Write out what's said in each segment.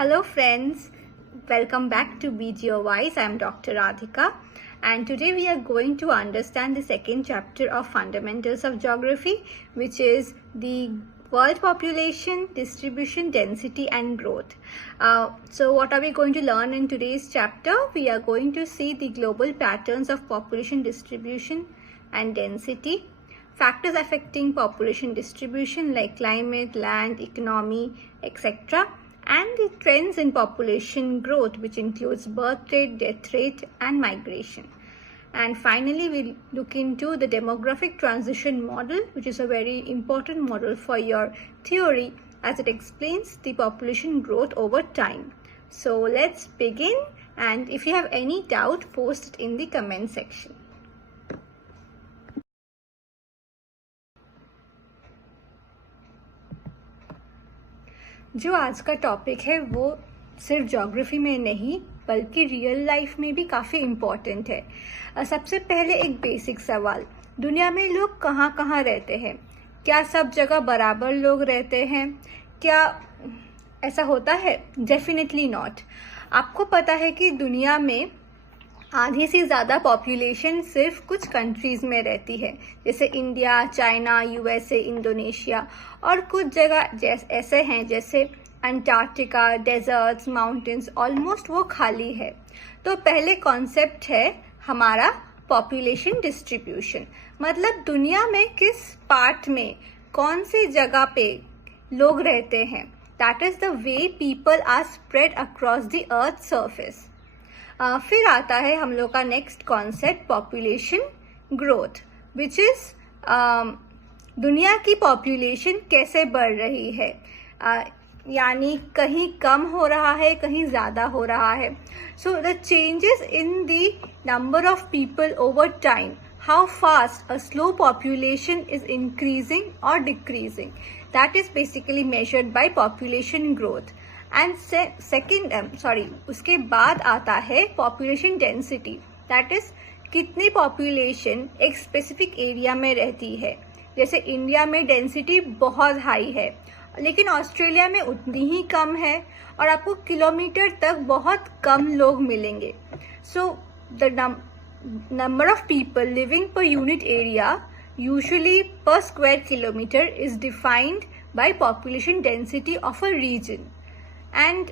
Hello friends, welcome back to BGO Wise. I am Dr. Radhika and today we are going to understand the second chapter of Fundamentals of Geography, which is the world population, distribution, density and growth. So what are we going to learn in today's chapter? We are going to see the global patterns of population distribution and density, factors affecting population distribution like climate, land, economy, etc., and the trends in population growth, which includes birth rate, death rate, and migration. And finally, we'll look into the demographic transition model, which is a very important model for your theory as it explains the population growth over time. So let's begin, and if you have any doubt, post it in the comment section. जो आज का topic है वो सिर्फ geography में नहीं बल्कि real life में भी काफ़ी इम्पोर्टेंट है। सबसे पहले एक बेसिक सवाल, दुनिया में लोग कहाँ कहाँ रहते हैं? क्या सब जगह बराबर लोग रहते हैं? क्या ऐसा होता है? Definitely not. आपको पता है कि दुनिया में आधी से ज़्यादा पॉपुलेशन सिर्फ कुछ कंट्रीज़ में रहती है, जैसे इंडिया, चाइना, यूएसए, इंडोनेशिया, और कुछ जगह ऐसे हैं जैसे अंटार्कटिका, डेजर्ट्स, माउंटेन्स, ऑलमोस्ट वो खाली है। तो पहले कॉन्सेप्ट है हमारा पॉपुलेशन डिस्ट्रीब्यूशन, मतलब दुनिया में किस पार्ट में कौन सी जगह पे लोग रहते हैं। That is the way people are spread across the earth surface. फिर आता है हम लोग का next concept population growth, which is दुनिया की पॉपुलेशन कैसे बढ़ रही है, यानी कहीं कम हो रहा है, कहीं ज़्यादा हो रहा है। So the changes in the number of people over time, how fast a slow population is increasing or decreasing, that is basically measured by population growth. And उसके बाद आता है पॉपुलेशन डेंसिटी, दैट इज कितनी population एक specific area में रहती है। जैसे इंडिया में डेंसिटी बहुत हाई है लेकिन ऑस्ट्रेलिया में उतनी ही कम है और आपको किलोमीटर तक बहुत कम लोग मिलेंगे। So the number of people living per unit area usually per square kilometre is defined by population density of a region. And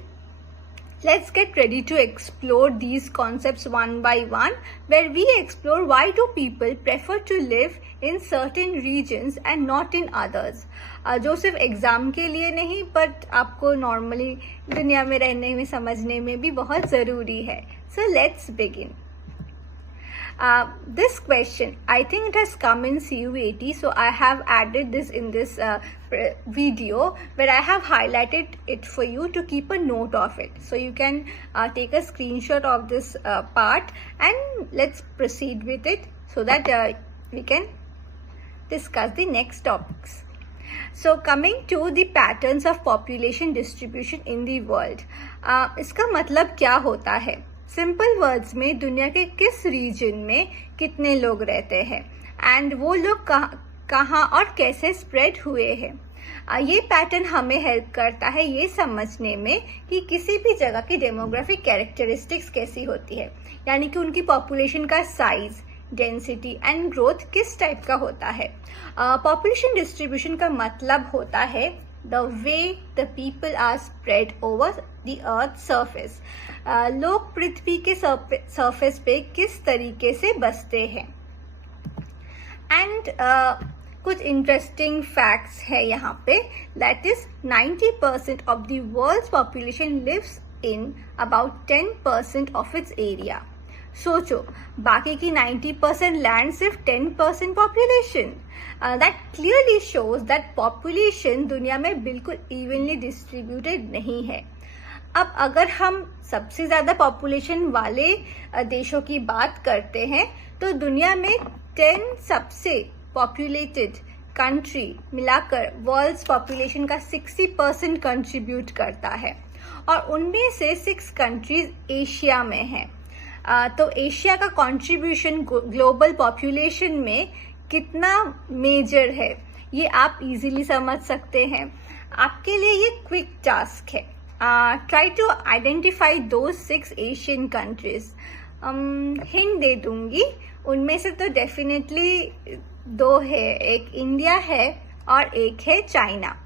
let's get ready to explore these concepts one by one, where we explore why do people prefer to live in certain regions and not in others. जो सिर्फ exam के लिए नहीं but आपको normally दुनिया में रहने में समझने में भी बहुत ज़रूरी है. So let's begin. This question, I think it has come in CUAT, so I have added this in this video where I have highlighted it for you to keep a note of it. So you can take a screenshot of this part and let's proceed with it so that we can discuss the next topics. So coming to the patterns of population distribution in the world, इसका मतलब क्या होता है? Simple words में दुनिया के किस reason में कितने लोग रहते हैं एंड वो लोग कहाँ और कैसे स्प्रेड हुए हैं. ये पैटर्न हमें हेल्प करता है ये समझने में कि किसी भी जगह की डेमोग्राफिक कैरेक्टरिस्टिक्स कैसी होती है, यानी कि उनकी पॉपुलेशन का साइज, डेंसिटी एंड ग्रोथ किस टाइप का होता है. पॉपुलेशन डिस्ट्रीब्यूशन का मतलब होता है the way the people are spread over the earth surface. लोग पृथ्वी के सरफेस पे किस तरीके से बसते हैं. एंड कुछ इंटरेस्टिंग फैक्ट्स है यहाँ पे, that is 90% of the world's population lives in about 10% of its area. सोचो, बाकी की 90% लैंड सिर्फ 10% population. That clearly shows that population दुनिया में बिल्कुल इवनली डिस्ट्रीब्यूटेड नहीं है. अब अगर हम सबसे ज़्यादा पॉपुलेशन वाले देशों की बात करते हैं तो दुनिया में 10 सबसे पॉपुलेटेड कंट्री मिलाकर वर्ल्ड्स पॉपुलेशन का 60% कंट्रीब्यूट करता है और उनमें से 6 कंट्रीज एशिया में हैं. तो एशिया का कंट्रीब्यूशन ग्लोबल पॉपुलेशन में कितना मेजर है ये आप इजीली समझ सकते हैं. आपके लिए ये क्विक टास्क है. ट्राई टू आइडेंटिफाई दो 6 एशियन कंट्रीज। हिंट दे दूंगी, उनमें से तो डेफिनेटली 2 है, एक इंडिया है और एक है चाइना।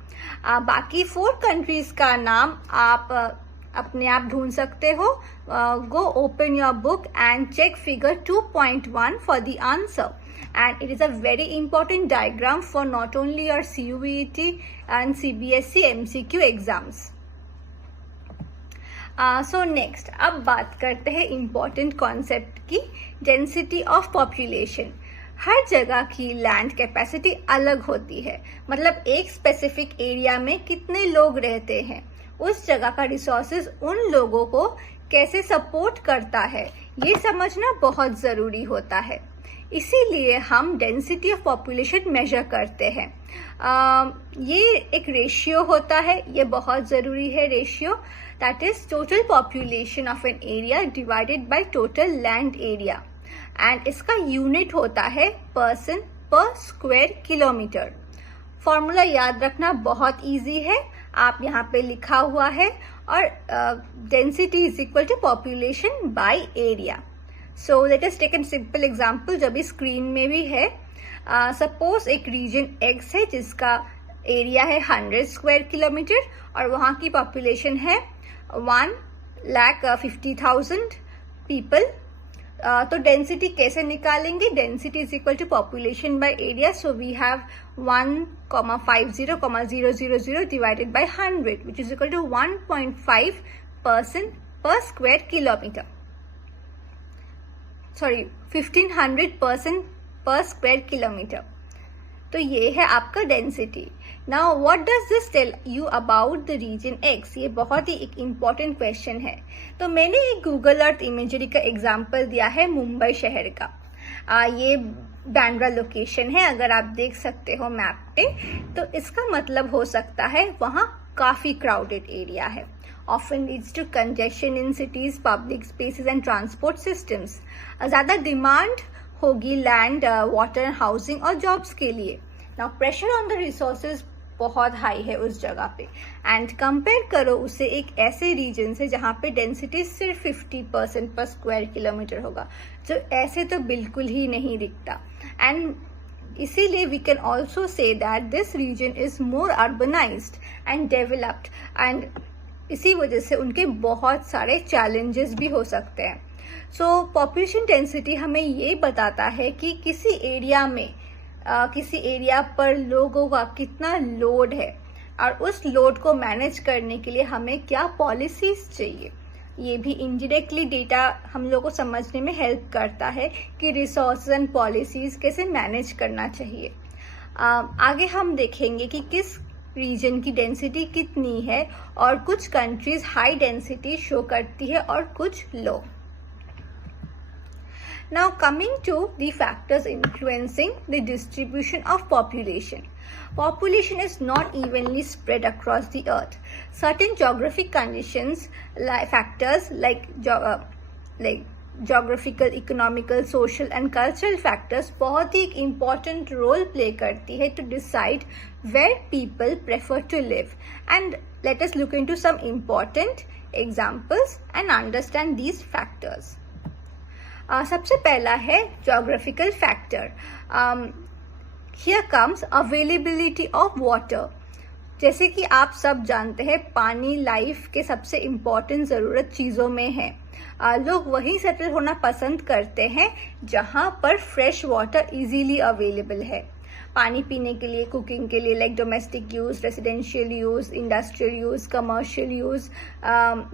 बाकी 4 कंट्रीज का नाम आप अपने आप ढूंढ सकते हो। Go open your book and check figure 2.1 for the answer, and it is a very important diagram for not only your CUET and CBSE MCQ exams. So next, अब बात करते हैं important concept की, density of population। हर जगह की land capacity अलग होती है, मतलब एक स्पेसिफिक एरिया में कितने लोग रहते हैं, उस जगह का रिसोर्सेज उन लोगों को कैसे सपोर्ट करता है, ये समझना बहुत ज़रूरी होता है। इसीलिए हम डेंसिटी ऑफ पॉपुलेशन मेजर करते हैं। ये एक रेशियो होता है, ये बहुत ज़रूरी है ratio, that is total population of an area divided by total land area, and इसका यूनिट होता है person per square kilometre. Formula याद रखना बहुत इजी है, आप यहाँ पे लिखा हुआ है, और density is equal to population by area. So let us take an simple example जो भी स्क्रीन में भी है। सपोज एक रीजन एक्स है जिसका एरिया है 100 स्क्वायर किलोमीटर और वहाँ की पॉपुलेशन है 1,50,000 पीपल। तो डेंसिटी कैसे निकालेंगे? Density is equal to population by area, so we have 1,50,000 divided by 100 which is equal to 1.5 person per square kilometre. Sorry, 1500 person per square kilometre. तो ये है आपका density. Now what does this tell you about the region X? ये बहुत ही एक important question है। तो मैंने एक गूगल अर्थ इमेजरी का एग्जांपल दिया है मुंबई शहर का। ये बैंड्रा लोकेशन है, अगर आप देख सकते हो मैप पे, तो इसका मतलब हो सकता है वहाँ काफ़ी क्राउडेड एरिया है। Often leads to congestion in cities, public spaces and transport systems. ज़्यादा डिमांड होगी लैंड, वाटर, हाउसिंग और जॉब्स के लिए। Now pressure on the resources बहुत हाई है उस जगह पे, एंड कंपेयर करो उसे एक ऐसे रीजन से जहाँ पे डेंसिटी सिर्फ 50% पर स्क्वायर किलोमीटर होगा, जो ऐसे तो बिल्कुल ही नहीं दिखता। एंड इसीलिए we can also say that this region is more urbanised and developed, and इसी वजह से उनके बहुत सारे चैलेंजेस भी हो सकते हैं। सो पॉपुलेशन डेंसिटी हमें ये बताता है कि किसी एरिया में किसी एरिया पर लोगों का कितना लोड है, और उस लोड को मैनेज करने के लिए हमें क्या पॉलिसीज चाहिए। ये भी इनडायरेक्टली डेटा हम लोग को समझने में हेल्प करता है कि रिसोर्स एंड पॉलिसीज कैसे मैनेज करना चाहिए। आगे हम देखेंगे कि किस रीजन की डेंसिटी कितनी है, और कुछ कंट्रीज हाई डेंसिटी शो करती है और कुछ लो। Now coming to the factors influencing the distribution of population. Population is not evenly spread across the earth. Certain geographic conditions, factors like geographical, economical, social and cultural factors बहुत ही एक important role play करती है to decide where people prefer to live. And let us look into some important examples and understand these factors. सबसे पहला है geographical factor. Here comes availability of water. जैसे कि आप सब जानते हैं पानी लाइफ के सबसे इम्पॉर्टेंट ज़रूरत चीज़ों में है। लोग वहीं सेटल होना पसंद करते हैं जहाँ पर फ्रेश वाटर इजीली अवेलेबल है, पानी पीने के लिए, कुकिंग के लिए, like domestic use, residential use, industrial use, commercial use.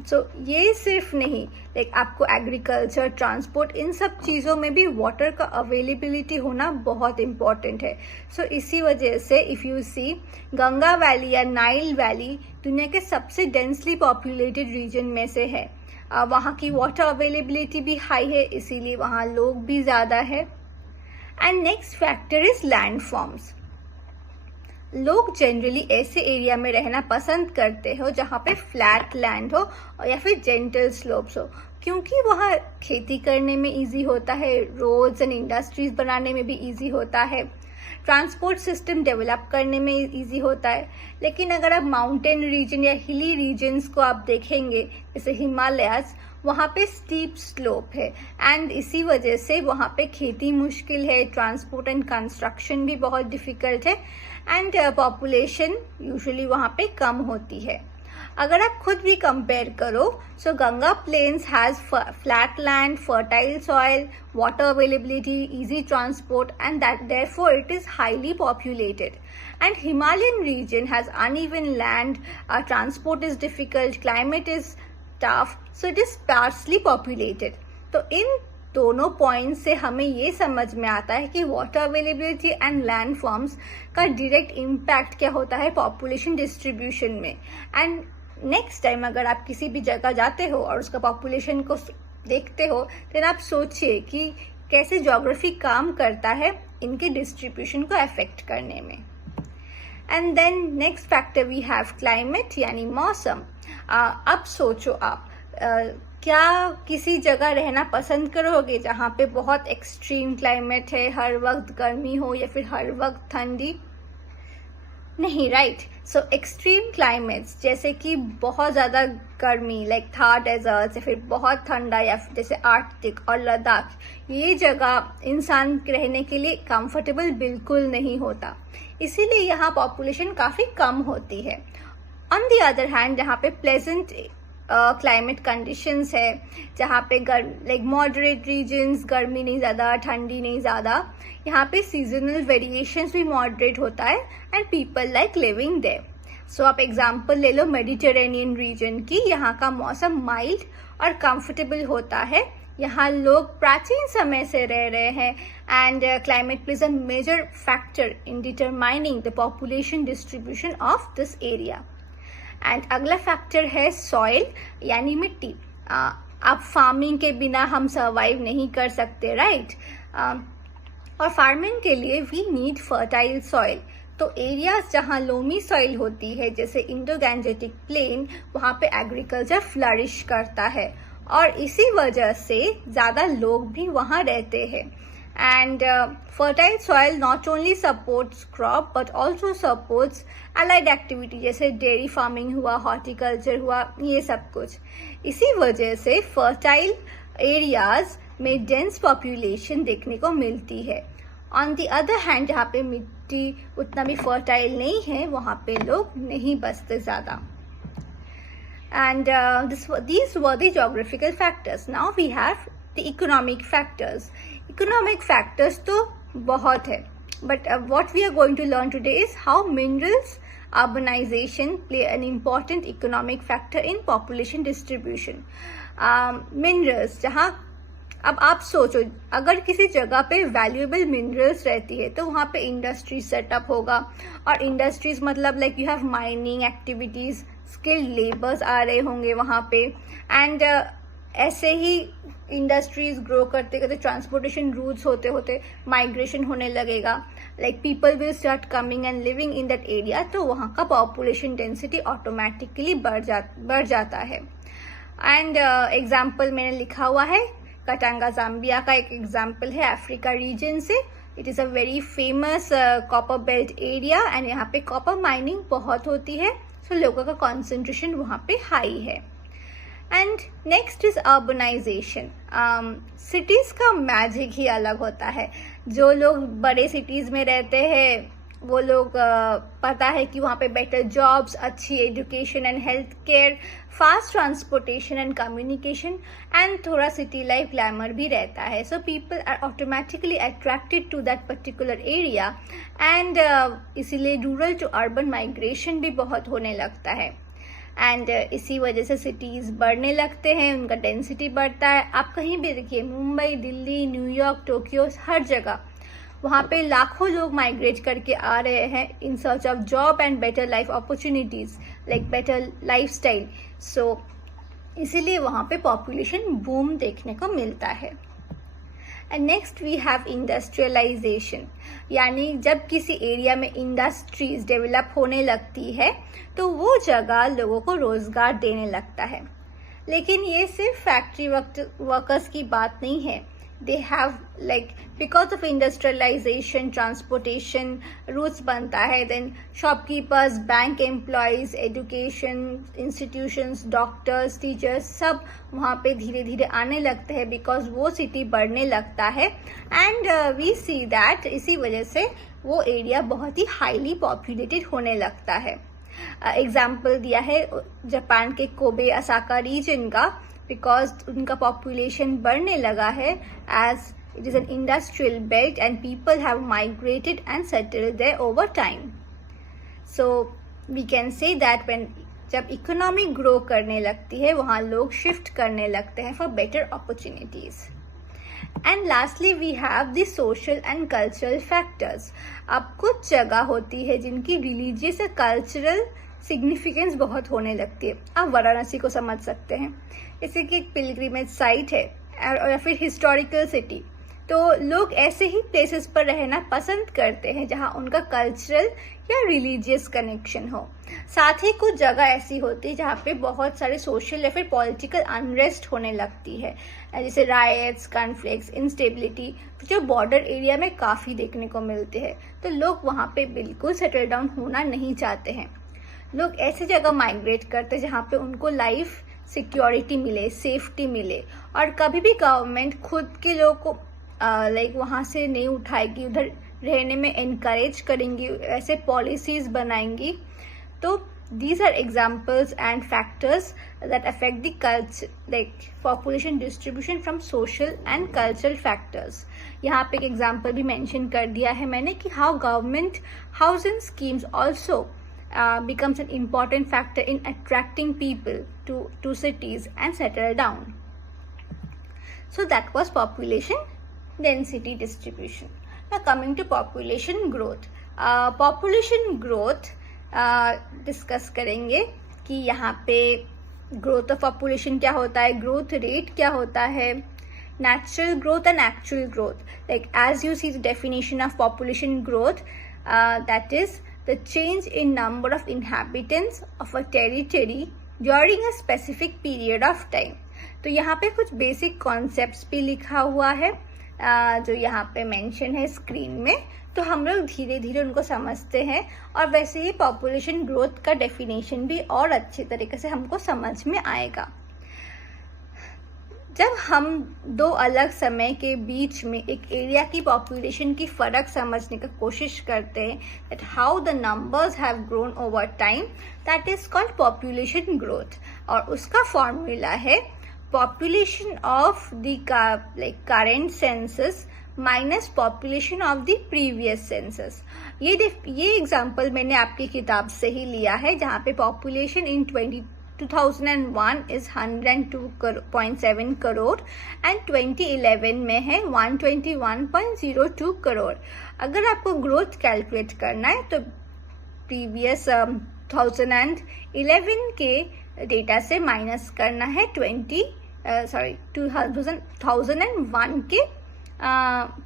So ये सिर्फ नहीं, लाइक आपको एग्रीकल्चर, ट्रांसपोर्ट, इन सब चीज़ों में भी वाटर का अवेलेबिलिटी होना बहुत इम्पॉर्टेंट है। सो इसी वजह से if you see, Ganga valley या नाइल वैली दुनिया के सबसे डेंसली पॉपुलेटेड रीजन में से है। वहाँ की वाटर अवेलेबिलिटी भी हाई है, इसीलिए वहाँ लोग भी ज़्यादा है। And next factor is land forms. लोग जनरली ऐसे एरिया में रहना पसंद करते हो जहाँ पे फ्लैट लैंड हो या फिर जेंटल स्लोप्स हो, क्योंकि वहाँ खेती करने में इजी होता है, रोड्स एंड इंडस्ट्रीज बनाने में भी इजी होता है, ट्रांसपोर्ट सिस्टम डेवलप करने में इजी होता है। लेकिन अगर आप माउंटेन रीजन या हिली रीजन्स को आप देखेंगे, जैसे हिमालयाज, वहाँ पे स्टीप स्लोप है एंड इसी वजह से वहाँ पे खेती मुश्किल है, ट्रांसपोर्ट एंड कंस्ट्रक्शन भी बहुत डिफिकल्ट है एंड पॉपुलेशन यूजुअली वहाँ पे कम होती है। अगर आप खुद भी कंपेयर करो, so Ganga plains has flat land, fertile soil, water availability, easy transport and that therefore it is highly populated. And Himalayan region has uneven land, transport is difficult, climate is tough, so it is sparsely populated. तो इन दोनों point से हमें ये समझ में आता है कि water availability and land forms का डायरेक्ट इम्पैक्ट क्या होता है पॉपुलेशन डिस्ट्रीब्यूशन में। एंड नेक्स्ट टाइम अगर आप किसी भी जगह जाते हो और उसका पॉपुलेशन को देखते हो, तो आप सोचिए कि कैसे ज्योग्राफी काम करता है इनके डिस्ट्रीब्यूशन को अफेक्ट करने में। And then next factor we have climate, यानी मौसम। अब सोचो आप क्या किसी जगह रहना पसंद करोगे जहाँ पे बहुत एक्सट्रीम क्लाइमेट है, हर वक्त गर्मी हो या फिर हर वक्त ठंडी? नहीं, राइट। सो एक्सट्रीम क्लाइमेट्स जैसे कि बहुत ज़्यादा गर्मी लाइक थार डेजर्ट, या फिर बहुत ठंडा या फिर जैसे आर्कटिक और लद्दाख, ये जगह इंसान रहने के लिए कंफर्टेबल बिल्कुल नहीं होता, इसीलिए यहाँ पॉपुलेशन काफ़ी कम होती है। ऑन द अदर हैंड जहाँ पे प्लेजेंट क्लाइमेट कंडीशंस है, जहाँ पे लाइक मॉडरेट रीजन्स, गर्मी नहीं ज़्यादा, ठंडी नहीं ज़्यादा, यहाँ पे सीजनल वेरिएशंस भी मॉडरेट होता है and people like living there. So आप एग्जांपल ले लो मेडिटेरेनियन रीजन की, यहाँ का मौसम माइल्ड और कंफर्टेबल होता है, यहाँ लोग प्राचीन समय से रह रहे हैं and climate plays a major factor in determining the population distribution of this area. And अगला फैक्टर है सॉइल, यानी मिट्टी। अब फार्मिंग के बिना हम सर्वाइव नहीं कर सकते, राइट? और फार्मिंग के लिए वी नीड फर्टाइल सॉइल। तो एरियाज जहाँ लोमी सॉइल होती है, जैसे इंडो गैंजेटिक प्लेन, वहाँ पे एग्रीकल्चर फ्लरिश करता है और इसी वजह से ज़्यादा लोग भी वहाँ रहते हैं। And fertile soil not only supports crop but also supports allied activity, जैसे डेयरी फार्मिंग हुआ, हॉर्टिकल्चर हुआ, ये सब कुछ। इसी वजह से फर्टाइल एरियाज में डेंस पॉपुलेशन देखने को मिलती है। ऑन द अदर हैंड जहाँ पे मिट्टी उतना भी फर्टाइल नहीं है, वहाँ पे लोग नहीं बसते ज़्यादा। And these were the geographical factors. Now we have the economic factors. Economic factors तो बहुत है, but what we are going to learn today is how minerals urbanization play an important economic factor in population distribution. Minerals जहाँ, अब आप सोचो अगर किसी जगह पे वैल्यूएबल मिनरल्स रहती है तो वहाँ पे इंडस्ट्रीज सेटअप होगा, और इंडस्ट्रीज मतलब like you have mining activities, skilled labours आ रहे होंगे वहाँ पे, एंड ऐसे ही इंडस्ट्रीज ग्रो करते करते ट्रांसपोर्टेशन रूट्स होते होते माइग्रेशन होने लगेगा, like people will start coming and living in that area, तो वहाँ का पॉपुलेशन डेंसिटी ऑटोमेटिकली बढ़ जाता है। एंड एग्जाम्पल मैंने लिखा हुआ है, कटांगा जाम्बिया का एक एग्जाम्पल है अफ्रीका रीजन से। It is a very famous copper belt area and यहाँ पे कॉपर माइनिंग बहुत होती है, सो लोगों का कॉन्सेंट्रेशन वहाँ पे हाई है। And next is urbanisation. Cities का मैजिक ही अलग होता है। जो लोग बड़े सिटीज़ में रहते हैं वो लोग पता है कि वहाँ पे बेटर जॉब्स, अच्छी education and health care, fast transportation and communication and थोड़ा सिटी लाइफ ग्लैमर भी रहता है। So people are automatically attracted to that particular area and इसीलिए रूरल टू अर्बन माइग्रेशन भी बहुत होने लगता है। एंड इसी वजह से सिटीज़ बढ़ने लगते हैं, उनका डेंसिटी बढ़ता है। आप कहीं भी देखिए, मुंबई, दिल्ली, न्यूयॉर्क, टोक्यो, हर जगह वहाँ पे लाखों लोग माइग्रेट करके आ रहे हैं in search of job and better life opportunities, like better lifestyle. So इसीलिए वहाँ पे पॉपुलेशन बूम देखने को मिलता है। And next we have industrialization, यानी जब किसी एरिया में इंडस्ट्रीज डेवलप होने लगती है तो वो जगह लोगों को रोजगार देने लगता है। लेकिन ये सिर्फ फैक्ट्री वर्कर्स की बात नहीं है, they have like because of industrialization, transportation routes बनता है, then shopkeepers, bank employees, education institutions, doctors, teachers सब वहाँ पे धीरे धीरे आने लगते हैं because वो सिटी बढ़ने लगता है and we see that इसी वजह से वो एरिया बहुत ही हाईली पॉपुलेटेड होने लगता है। एग्जाम्पल दिया है जापान के कोबे असाका रीजन का, बिकॉज उनका पॉपुलेशन बढ़ने लगा है as it is an industrial belt and people have migrated and settled there over time. So we can say that when जब इकोनॉमी ग्रो करने लगती है वहाँ लोग शिफ्ट करने लगते हैं for better opportunities. And lastly we have the social and cultural factors. अब कुछ जगह होती है जिनकी रिलीजियस और कल्चरल सिग्निफिकेंस बहुत होने लगती है। आप वाराणसी को समझ सकते हैं, जैसे कि एक पिलग्रिमेज साइट है और या फिर हिस्टोरिकल सिटी, तो लोग ऐसे ही प्लेसेस पर रहना पसंद करते हैं जहां उनका कल्चरल या रिलीजियस कनेक्शन हो। साथ ही कुछ जगह ऐसी होती है जहां पे बहुत सारे सोशल या फिर पॉलिटिकल अनरेस्ट होने लगती है, जैसे रायट्स, कॉन्फ्लिक्ट्स, इंस्टेबिलिटी, जो बॉर्डर एरिया में काफ़ी देखने को मिलते हैं। तो लोग वहाँ पे बिल्कुल सेटल डाउन होना नहीं चाहते हैं। लोग ऐसी जगह माइग्रेट करते हैं जहाँ पे उनको लाइफ सिक्योरिटी मिले, सेफ्टी मिले, और कभी भी गवर्नमेंट खुद के लोगों को लाइक वहाँ से नहीं उठाएगी, उधर रहने में एनकरेज करेंगी, ऐसे पॉलिसीज बनाएंगी। तो these are examples and factors that affect the culture like population distribution from social and cultural factors। यहाँ पे एक एग्जाम्पल भी मेंशन कर दिया है मैंने कि how government housing schemes also becomes an important factor in attracting people to cities and settle down। So that was population density distribution। Now coming to population growth। population growth discuss करेंगे कि यहाँ पे growth of population क्या होता है, growth rate क्या होता है, natural growth and actual growth. Like as you see the definition of population growth, that is the change in number of inhabitants of a territory during a specific period of time. तो यहाँ पे कुछ basic concepts भी लिखा हुआ है जो यहाँ पे मेंशन है स्क्रीन में, तो हम लोग धीरे धीरे उनको समझते हैं और वैसे ही पॉपुलेशन ग्रोथ का डेफिनेशन भी और अच्छे तरीके से हमको समझ में आएगा। जब हम दो अलग समय के बीच में एक एरिया की पॉपुलेशन की फ़र्क समझने की कोशिश करते हैं, that how the numbers have grown over time, that is called population growth. और उसका फॉर्मूला है population of the current census minus population of the previous census। ये एग्जाम्पल मैंने आपकी किताब से ही लिया है, जहाँ पे population in 2001 is 102.7 crore and 2011 में है 121.02 करोड़। अगर आपको ग्रोथ कैलकुलेट करना है तो प्रीवियस 2011 के डेटा से माइनस करना है 2001 के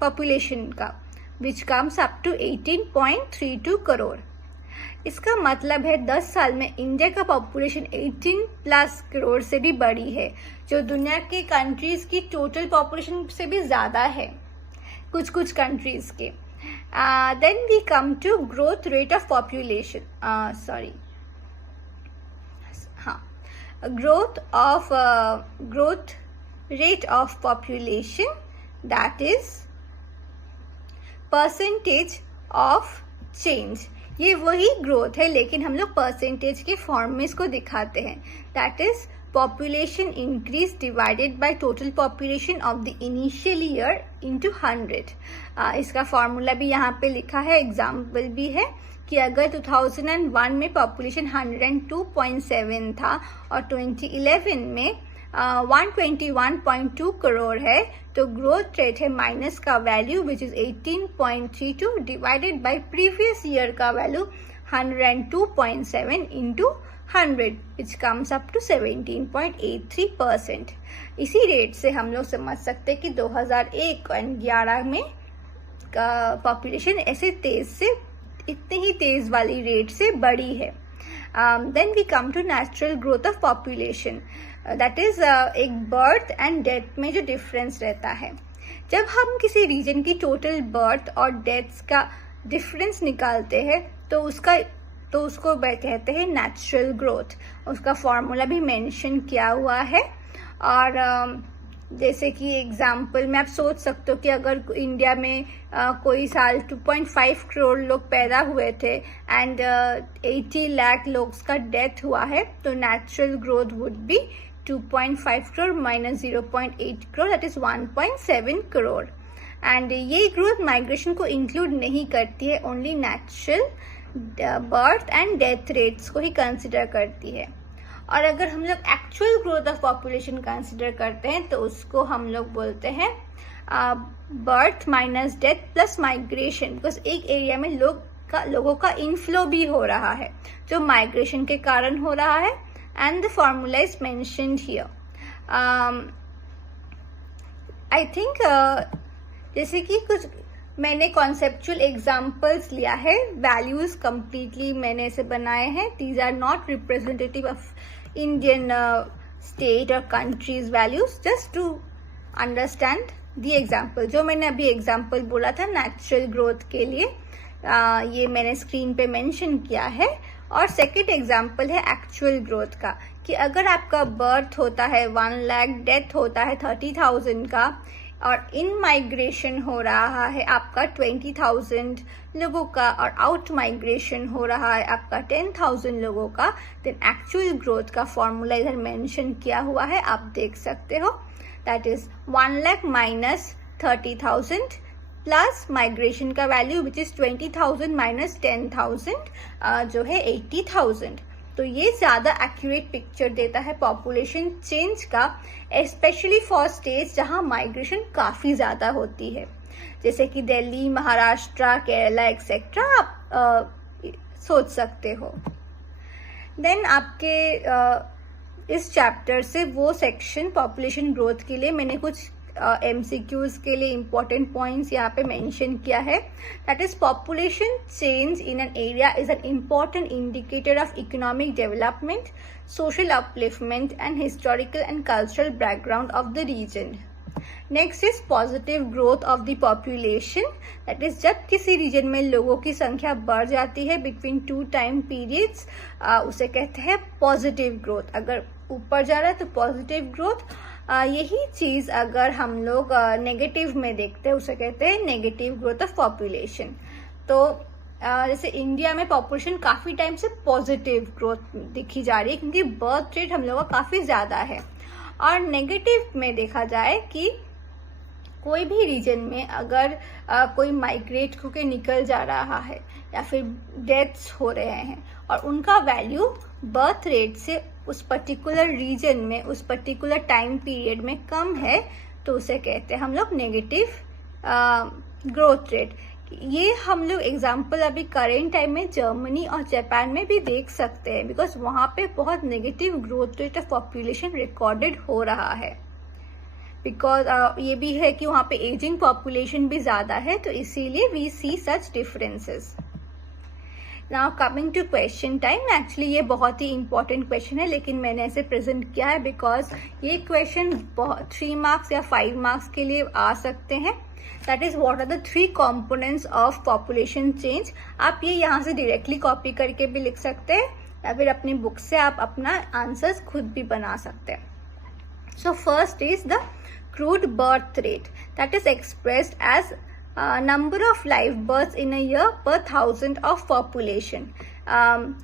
पॉपुलेशन का, which comes up to 18.32 crore. इसका मतलब है 10 साल में इंडिया का पॉपुलेशन 18+ करोड़ से भी बड़ी है, जो दुनिया के कंट्रीज की टोटल पॉपुलेशन से भी ज़्यादा है कुछ कंट्रीज के। Then we come to growth rate of population, growth rate of population, that is percentage of change। ये वही ग्रोथ है लेकिन हम लोग परसेंटेज के फॉर्म में इसको दिखाते हैं, that is population increase divided by total population of the initial year into 100। इसका फॉर्मूला भी यहाँ पे लिखा है, एग्जाम्पल भी है कि अगर 2001 में पॉपुलेशन 102.7 था और 2011 में 121.2 करोड़ है, तो ग्रोथ रेट है माइनस का value which is 18.32 divided by previous year का value 102.7 into 100 which comes up to 17.83%। इसी रेट से हम लोग समझ सकते हैं कि 2001 और 11 में पॉपुलेशन ऐसे तेज से इतने ही तेज वाली रेट से बढ़ी है। Then we come to natural growth of population, that is एक बर्थ एंड डेथ में जो डिफरेंस रहता है। जब हम किसी रीजन की टोटल बर्थ और डेथ्स का डिफरेंस निकालते हैं तो उसको कहते हैं नेचुरल ग्रोथ। उसका फॉर्मूला भी मेंशन किया हुआ है। और जैसे कि एग्जाम्पल में आप सोच सकते हो कि अगर इंडिया में कोई साल 2.5 करोड़ लोग पैदा हुए थे एंड 80 लाख लोग का डेथ हुआ है, तो natural growth would be 2.5 crore minus 0.8 crore, that is 1.7 crore. And ये ग्रोथ माइग्रेशन को इंक्लूड नहीं करती है, only natural birth and death rates को ही कंसिडर करती है। और अगर हम लोग actual growth of population consider करते हैं तो उसको हम लोग बोलते हैं birth minus death plus migration, because एक एरिया में लोगों का इनफ्लो भी हो रहा है जो माइग्रेशन के कारण हो रहा है। And the formula is mentioned here. I think जैसे कि कुछ मैंने कॉन्सेप्चुअल एग्जाम्पल्स लिया है, वैल्यूज कंप्लीटली मैंने इसे बनाए हैं। These are not representative of Indian state और countries values, just to understand the example. जो मैंने अभी एग्जाम्पल बोला था नेचुरल ग्रोथ के लिए, ये मैंने स्क्रीन पे मेंशन किया है। और सेकेंड एग्जाम्पल है एक्चुअल ग्रोथ का, कि अगर आपका बर्थ होता है 1 लाख, डेथ होता है 30,000 का, और इन माइग्रेशन हो रहा है आपका 20,000 लोगों का, और आउट माइग्रेशन हो रहा है आपका 10,000 लोगों का, देन एक्चुअल ग्रोथ का फॉर्मूला इधर मेंशन किया हुआ है, आप देख सकते हो। That is 1 lakh minus 30,000 plus migration का वैल्यू विच इज 20,000 माइनस 10,000 जो है 80,000। तो ये ज़्यादा एक्यूरेट पिक्चर देता है पॉपुलेशन चेंज का, स्पेशली फॉर स्टेट्स जहाँ माइग्रेशन काफ़ी ज़्यादा होती है, जैसे कि दिल्ली, महाराष्ट्र, केरला एक्सेट्रा, आप सोच सकते हो। देन आपके इस चैप्टर से वो सेक्शन पॉपुलेशन ग्रोथ के लिए मैंने कुछ MCQs के लिए इम्पोर्टेंट पॉइंट्स यहाँ पे मेंशन किया है। That is population change in an area is an important indicator of economic development, social upliftment and historical and cultural background of the region. Next is positive growth of the population. That is जब किसी reason में लोगों की संख्या बढ़ जाती है between 2 time periods, उसे कहते हैं पॉजिटिव ग्रोथ। अगर ऊपर जा रहा है तो पॉजिटिव ग्रोथ। यही चीज अगर हम लोग नेगेटिव में देखते हैं उसे कहते हैं नेगेटिव ग्रोथ ऑफ पॉपुलेशन। तो जैसे इंडिया में पॉपुलेशन काफी टाइम से पॉजिटिव ग्रोथ दिखी जा रही है क्योंकि बर्थ रेट हम लोग का काफी ज्यादा है। और नेगेटिव में देखा जाए कि कोई भी रीजन में अगर कोई माइग्रेट होकर निकल जा रहा है या फिर डेथ्स हो रहे हैं और उनका वैल्यू बर्थ रेट से उस पर्टिकुलर रीजन में उस पर्टिकुलर टाइम पीरियड में कम है, तो उसे कहते हैं हम लोग नेगेटिव ग्रोथ रेट। ये हम लोग एग्जाम्पल अभी करेंट टाइम में जर्मनी और जापान में भी देख सकते हैं, बिकॉज वहाँ पे बहुत negative growth rate of population recorded हो रहा है। बिकॉज ये भी है कि वहाँ पे एजिंग पॉपुलेशन भी ज़्यादा है, तो इसीलिए we see such differences. Now coming to question time. Actually ये बहुत ही इंपॉर्टेंट क्वेश्चन है, लेकिन मैंने ऐसे प्रेजेंट किया है बिकॉज ये क्वेश्चन 3 मार्क्स या 5 मार्क्स के लिए आ सकते हैं। That is what are the 3 components of population change. आप ये यहाँ से डायरेक्टली कॉपी करके भी लिख सकते हैं या फिर अपनी बुक से आप अपना आंसर्स खुद भी बना सकते हैं। So first is the crude birth rate, that is expressed as number of live births in a year per 1000 of population।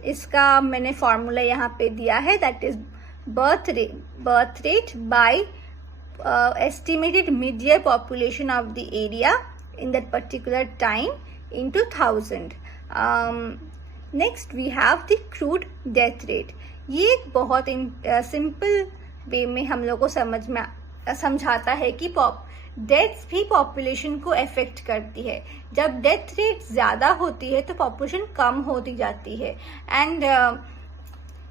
इसका मैंने फॉर्मूला यहाँ पे दिया है, that is birth rate by estimated mid-year population of the area in that particular time into 1000। Next we have the crude death rate। ये एक बहुत simple way में हम लोग को समझाता है कि डेथ्स भी पॉपुलेशन को अफेक्ट करती है। जब डेथ रेट ज्यादा होती है तो पॉपुलेशन कम होती जाती है, एंड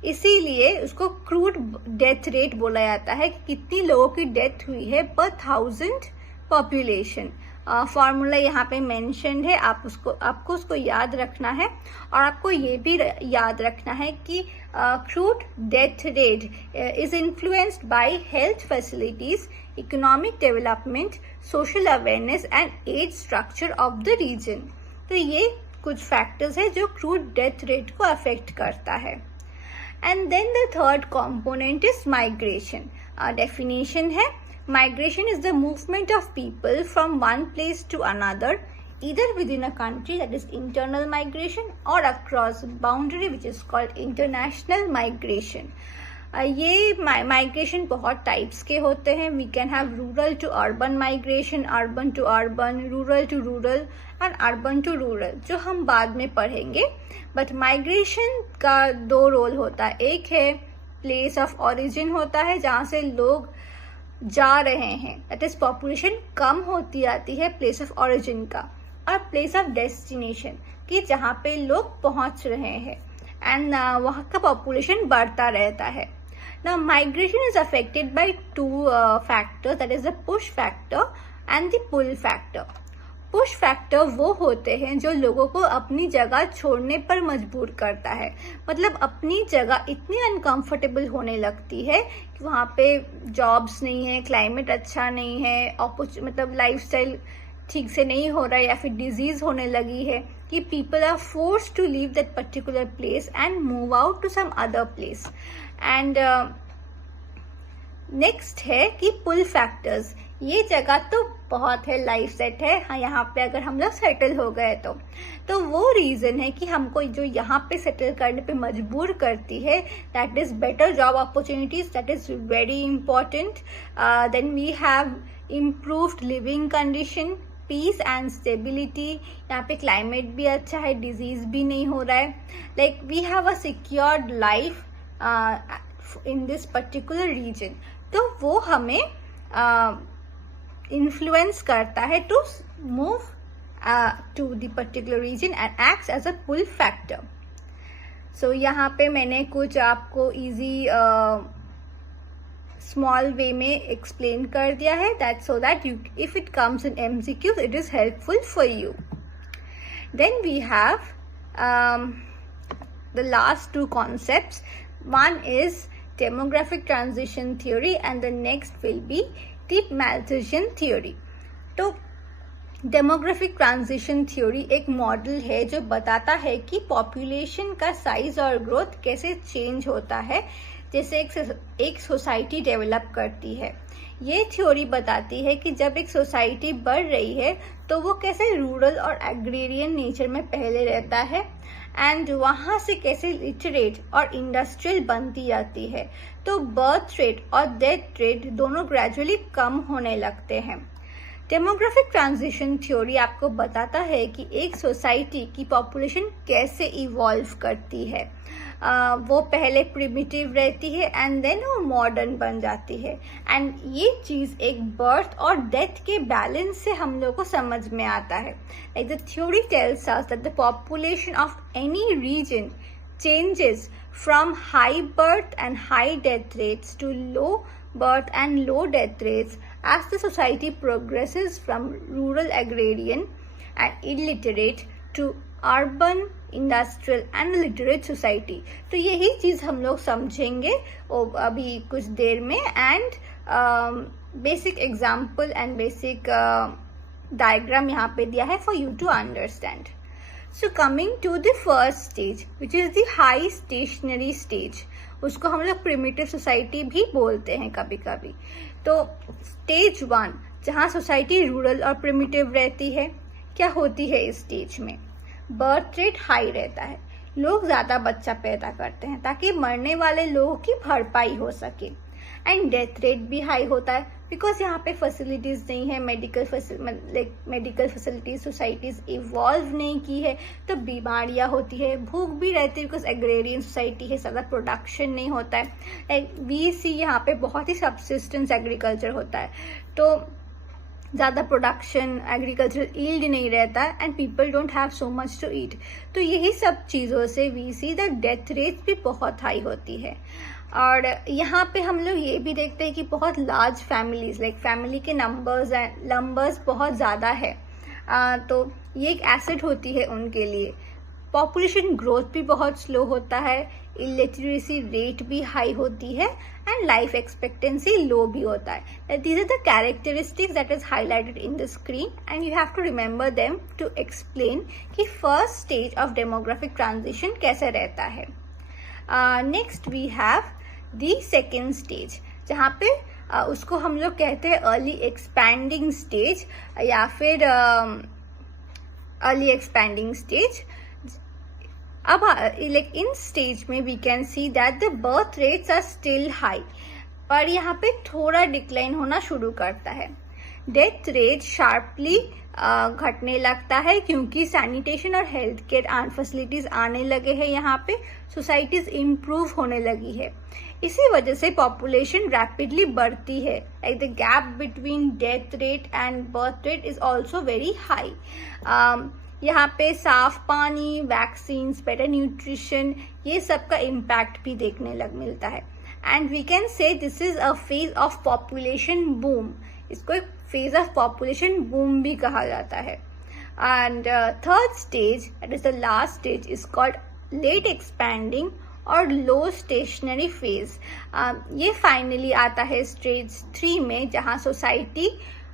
इसीलिए उसको क्रूड डेथ रेट बोला जाता है कि कितनी लोगों की डेथ हुई है पर 1000 पॉपुलेशन। फॉर्मूला यहाँ पे मेंशन्ड है, आपको उसको याद रखना है। और आपको ये भी याद रखना है कि crude death rate is influenced by health facilities, economic development, social awareness and age structure of the region. तो ये कुछ फैक्टर्स है जो क्रूड डेथ रेट को अफेक्ट करता है। And then the third component is migration. Definition है, migration is the movement of people from one place to another, either within a country, that is internal migration, or across boundary, which is called international migration. ये migration बहुत types के होते हैं। We can have rural to urban migration, urban to urban, rural to rural and urban to rural, जो हम बाद में पढ़ेंगे। बट माइग्रेशन का दो रोल होता है, एक है प्लेस ऑफ ओरिजिन होता है जहाँ से लोग जा रहे हैं, दैट इज पॉपुलेशन कम होती आती है प्लेस ऑफ ओरिजिन का, और प्लेस ऑफ डेस्टिनेशन कि जहाँ पे लोग पहुँच रहे हैं एंड वहाँ का पॉपुलेशन बढ़ता रहता है। Now migration is affected by two factors, that is the push factor and the pull factor. Push factor वो होते हैं जो लोगों को अपनी जगह छोड़ने पर मजबूर करता है, मतलब अपनी जगह इतनी अनकंफर्टेबल होने लगती है कि वहाँ पे जॉब्स नहीं है, क्लाइमेट अच्छा नहीं है, मतलब लाइफस्टाइल ठीक से नहीं हो रहा है, या फिर डिजीज होने लगी है कि people are forced to leave that particular place and move out to some other place. And next है कि पुल फैक्टर्स। ये जगह तो बहुत है, लाइफ सेट है, हाँ यहाँ पे अगर हम लोग सेटल हो गए तो वो रीजन है कि हमको जो यहाँ पे सेटल करने पे मजबूर करती है, that is better job opportunities, that is very important. Then we have improved living condition, peace and stability, यहाँ पे क्लाइमेट भी अच्छा है, डिजीज भी नहीं हो रहा है, like we have a secured life in this particular region. तो वो हमें इन्फ्लुएंस करता है to move to the particular region and acts as a pull factor. So यहाँ पे मैंने कुछ आपको इजी स्मॉल वे में एक्सप्लेन कर दिया है, that so that you if it comes in MCQs it is helpful for you. Then we have the last two concepts, one is demographic transition theory and the next will be the Malthusian theory. तो demographic transition theory एक model है जो बताता है कि population का size और growth कैसे चेंज होता है जैसे एक सोसाइटी डेवलप करती है। ये थ्योरी बताती है कि जब एक सोसाइटी बढ़ रही है तो वो कैसे रूरल और एग्रेरियन नेचर में पहले रहता है एंड वहाँ से कैसे लिटरेट और इंडस्ट्रियल बनती जाती है, तो बर्थ रेट और डेथ रेट दोनों ग्रेजुअली कम होने लगते हैं। डेमोग्राफिक ट्रांजिशन थ्योरी आपको बताता है कि एक सोसाइटी की पॉपुलेशन कैसे इवॉल्व करती है। वो पहले प्रिमिटिव रहती है एंड देन वो मॉडर्न बन जाती है, एंड ये चीज़ एक बर्थ और डेथ के बैलेंस से हम लोग को समझ में आता है। Like the theory tells us that the population of any region changes from high birth and high death rates to low birth and low death rates as the society progresses from rural agrarian and illiterate to urban industrial and literate society। तो यही चीज़ हम लोग समझेंगे अभी कुछ देर में, and basic example and basic diagram यहाँ पे दिया है for you to understand. So coming to the first stage which is the high stationary stage, उसको हम लोग प्रिमिटिव सोसाइटी भी बोलते हैं कभी कभी। तो स्टेज 1 जहाँ सोसाइटी रूरल और प्रिमिटिव रहती है, क्या होती है इस स्टेज में? बर्थ रेट हाई रहता है, लोग ज़्यादा बच्चा पैदा करते हैं ताकि मरने वाले लोगों की भरपाई हो सके, एंड डेथ रेट भी हाई होता है बिकॉज यहाँ पे फैसिलिटीज़ नहीं है, मेडिकल फैसिलिटीज सोसाइटीज़ इवॉल्व नहीं की है, तो बीमारियाँ होती है, भूख भी रहती है बिकॉज एग्रेरियन सोसाइटी है, ज़्यादा प्रोडक्शन नहीं होता है। वी सी यहाँ पे बहुत ही सब्सिस्टेंस एग्रीकल्चर होता है, तो ज़्यादा प्रोडक्शन, एग्रीकल्चरल ईल्ड नहीं रहता and people don't have so much to eat. तो यही सब चीज़ों से we see the death rate भी बहुत हाई होती है। और यहाँ पे हम लोग ये भी देखते हैं कि बहुत लार्ज फैमिलीज, लाइक फैमिली के नंबर्स बहुत ज़्यादा है, तो ये एक एसेट होती है उनके लिए। पॉपुलेशन ग्रोथ भी बहुत स्लो होता है, इलिटरेसी रेट भी हाई होती है एंड लाइफ एक्सपेक्टेंसी लो भी होता है। These are the characteristics that is highlighted in the screen and you have to remember them to explain कि first stage of demographic transition कैसे रहता है। Next we have the second stage, जहाँ पे उसको हम लोग कहते हैं अर्ली एक्सपैंडिंग स्टेज या फिर अर्ली एक्सपैंडिंग स्टेज। अब लाइक इन स्टेज में we can see that the birth rates are still high, पर यहाँ पे थोड़ा डिक्लाइन होना शुरू करता है। डेथ रेट शार्पली घटने लगता है क्योंकि सैनिटेशन और हेल्थ केयर फैसिलिटीज आने लगे हैं, यहाँ पे सोसाइटीज इम्प्रूव होने लगी है। इसी वजह से पॉपुलेशन रैपिडली बढ़ती है। Like the gap between death rate and birth rate is also very high. यहाँ पे साफ पानी, वैक्सीन, बेटर न्यूट्रिशन, ये सब का इम्पैक्ट भी देखने मिलता है। And we can say this is a phase of population boom. इसको एक फेज ऑफ पॉपुलेशन बूम भी कहा जाता है। And third stage, that is the last stage, is called late expanding और लो स्टेशनरी फेज। ये फाइनली आता है स्टेज 3 में, जहाँ सोसाइटी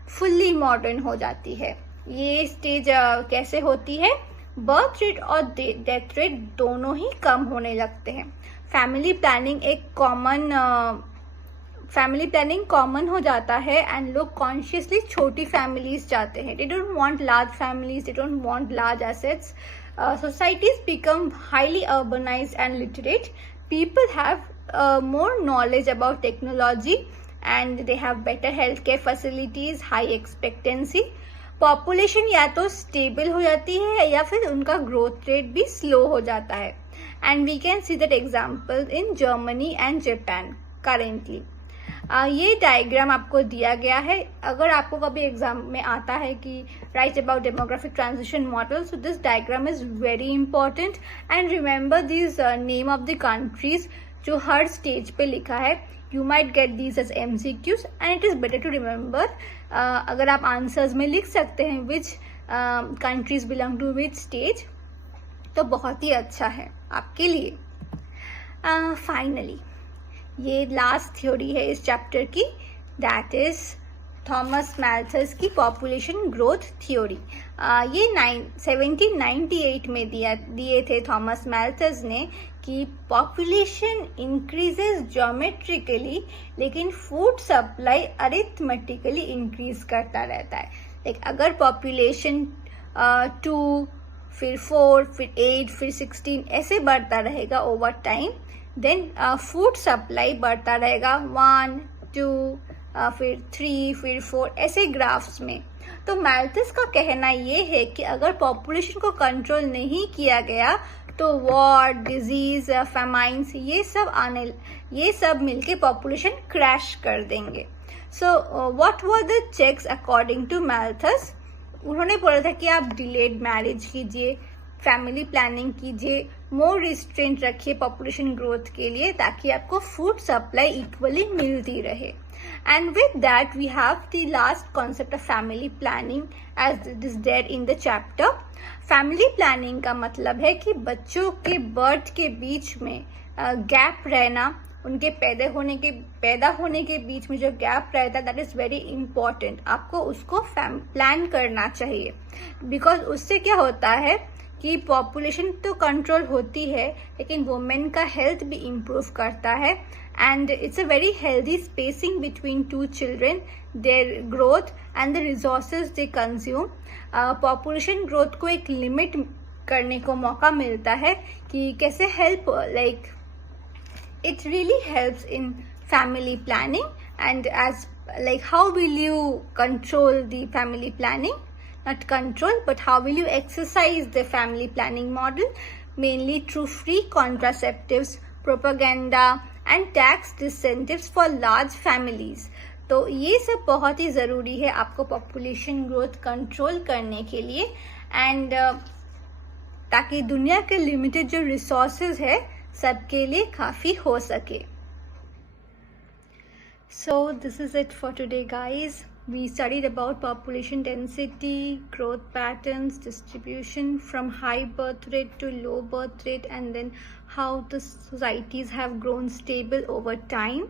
फुल्ली मॉडर्न हो जाती है। ये स्टेज कैसे होती है? बर्थ रेट और डेथ रेट दोनों ही कम होने लगते हैं। फैमिली प्लानिंग कॉमन हो जाता है एंड लोग कॉन्शियसली छोटी फैमिलीज चाहते हैं। They don't want large families, they don't want large assets. Societies become highly urbanized and literate. People have more knowledge about technology and they have better healthcare facilities, high expectancy. Population या तो stable हो जाती है या फिर उनका growth rate भी slow हो जाता है। And we can see that example in Germany and Japan currently. ये डायग्राम आपको दिया गया है। अगर आपको कभी एग्जाम में आता है कि right about demographic transition model, so this diagram is very important and remember this name of the countries जो हर स्टेज पे लिखा है। You might get these as MCQs and it is better to remember. अगर आप answers में लिख सकते हैं which countries belong to which stage, तो बहुत ही अच्छा है आपके लिए। फाइनली ये लास्ट थ्योरी है इस चैप्टर की, दैट इज थॉमस मैल्थस की पॉपुलेशन ग्रोथ थ्योरी। ये 1798 में दिए थे थॉमस मैल्थस ने कि पॉपुलेशन इंक्रीजेस ज्योमेट्रिकली लेकिन फूड सप्लाई अरिथमेटिकली इंक्रीज करता रहता है। लाइक अगर पॉपुलेशन 2 फिर 4 फिर 8 फिर 16 ऐसे बढ़ता रहेगा over time, then food supply बढ़ता रहेगा 1 2 फिर 3 फिर 4 ऐसे ग्राफ्स में। तो मैल्थस का कहना ये है कि अगर पॉपुलेशन को कंट्रोल नहीं किया गया तो वॉर, डिजीज, फेमाइंस ये सब मिलके पॉपुलेशन क्रैश कर देंगे। So what were the checks according to Malthus? उन्होंने बोला था कि आप डिलेड मैरिज कीजिए, फैमिली प्लानिंग कीजिए, मोर रिस्ट्रेंट रखिए पॉपुलेशन ग्रोथ के लिए ताकि आपको फूड सप्लाई इक्वली मिलती रहे। And with that we have the last concept of family planning as it is there in the chapter. Family planning का मतलब है कि बच्चों के बर्थ के बीच में गैप रहना, उनके पैदा होने के बीच में जो गैप रहता है दैट इज वेरी इंपॉर्टेंट। आपको उसको प्लान करना चाहिए, बिकॉज उससे क्या होता है कि पॉपुलेशन तो कंट्रोल होती है लेकिन वुमेन का हेल्थ भी इम्प्रूव करता है and it's a very healthy spacing between 2 children, their growth and the resources they consume. Population growth को एक लिमिट करने को मौका मिलता है कि कैसे help, like it really helps in family planning and as like how will you control the family planning? Not control, but how will you exercise the family planning model? Mainly through free contraceptives, propaganda and tax incentives for large families. तो ये सब बहुत ही ज़रूरी है आपको population growth control करने के लिए एंड ताकि दुनिया के लिमिटेड जो रिसोर्सेज है सबके लिए काफ़ी हो सके. So this is it for today, guys. We studied about population density, growth patterns, distribution from high birth rate to low birth rate, and then how the societies have grown stable over time.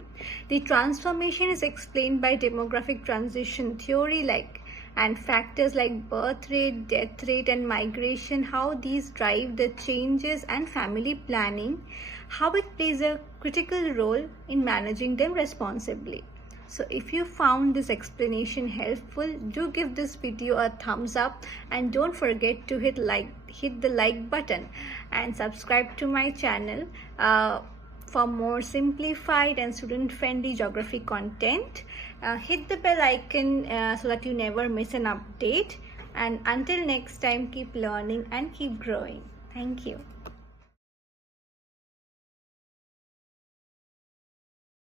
The transformation is explained by demographic transition theory, and factors like birth rate, death rate, and migration, how these drive the changes, and family planning, how it plays a critical role in managing them responsibly. So if you found this explanation helpful, do give this video a thumbs up and don't forget to hit the like button and subscribe to my channel for more simplified and student friendly geography content. Hit the bell icon so that you never miss an update, and until next time, keep learning and keep growing. Thank you.